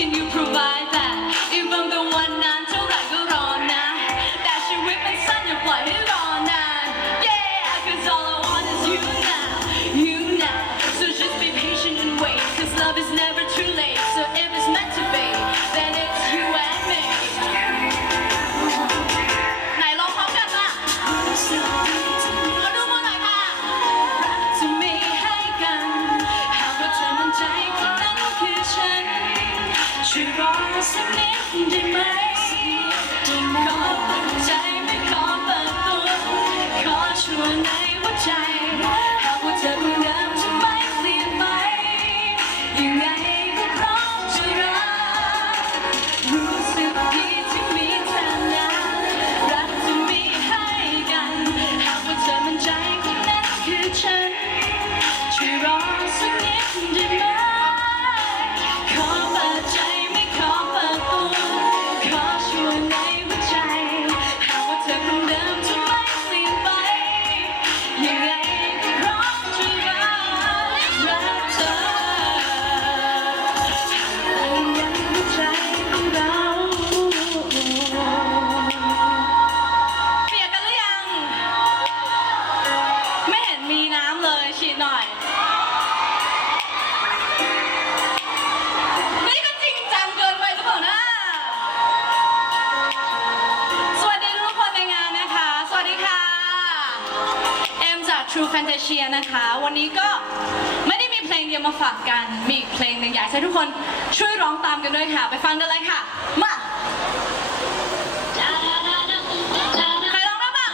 can you provide? สันิดได้ไหมขอเปิดใจไม่ขอเปิดตัวขอชวนในหัวใจ True Fantasia นะคะ วันนี้ก็ไม่ได้มีเพลงเดียวมาฝากกัน มีเพลงหนึ่งอยากให้ทุกคนช่วยร้องตามกันด้วยค่ะ ไปฟังกันเลยค่ะ มา ใครร้องได้บ้าง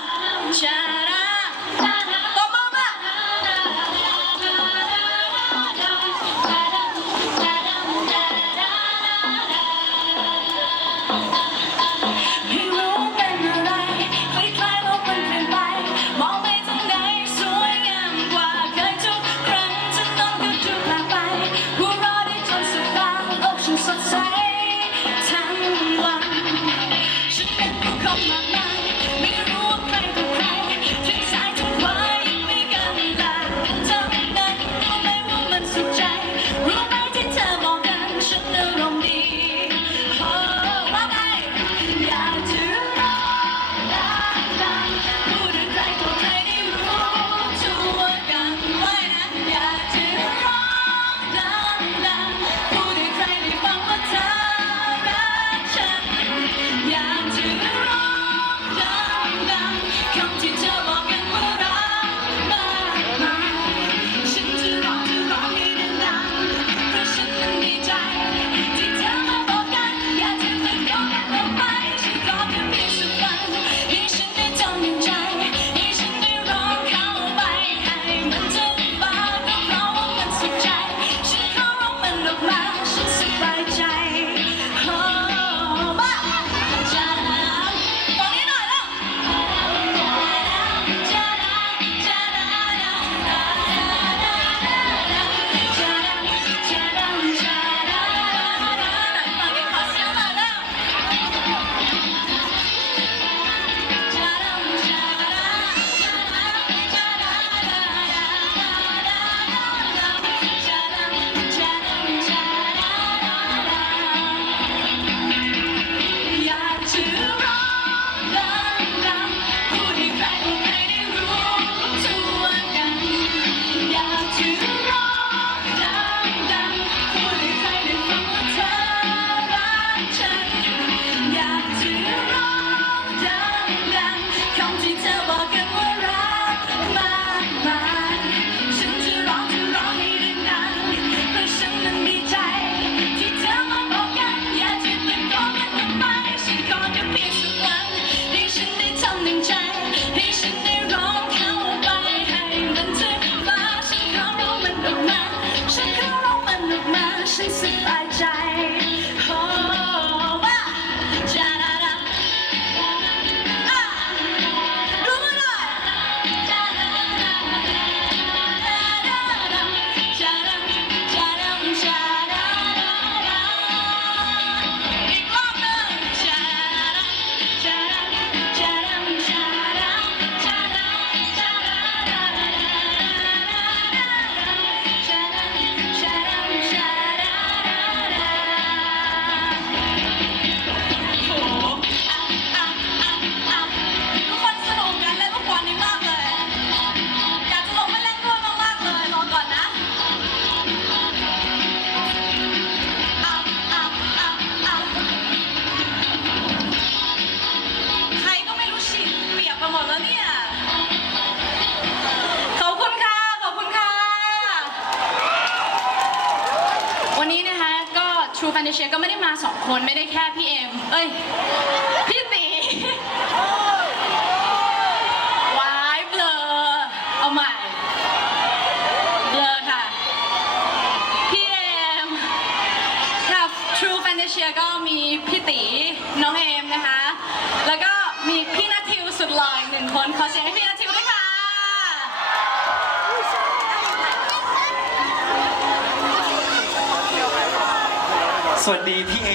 Russian supply giant. ดิฉันก็ไม่ได้มาสองคนไม่ได้แค่พี่เอ็มเอ้ยพี่ตี สวัสดีพี่เ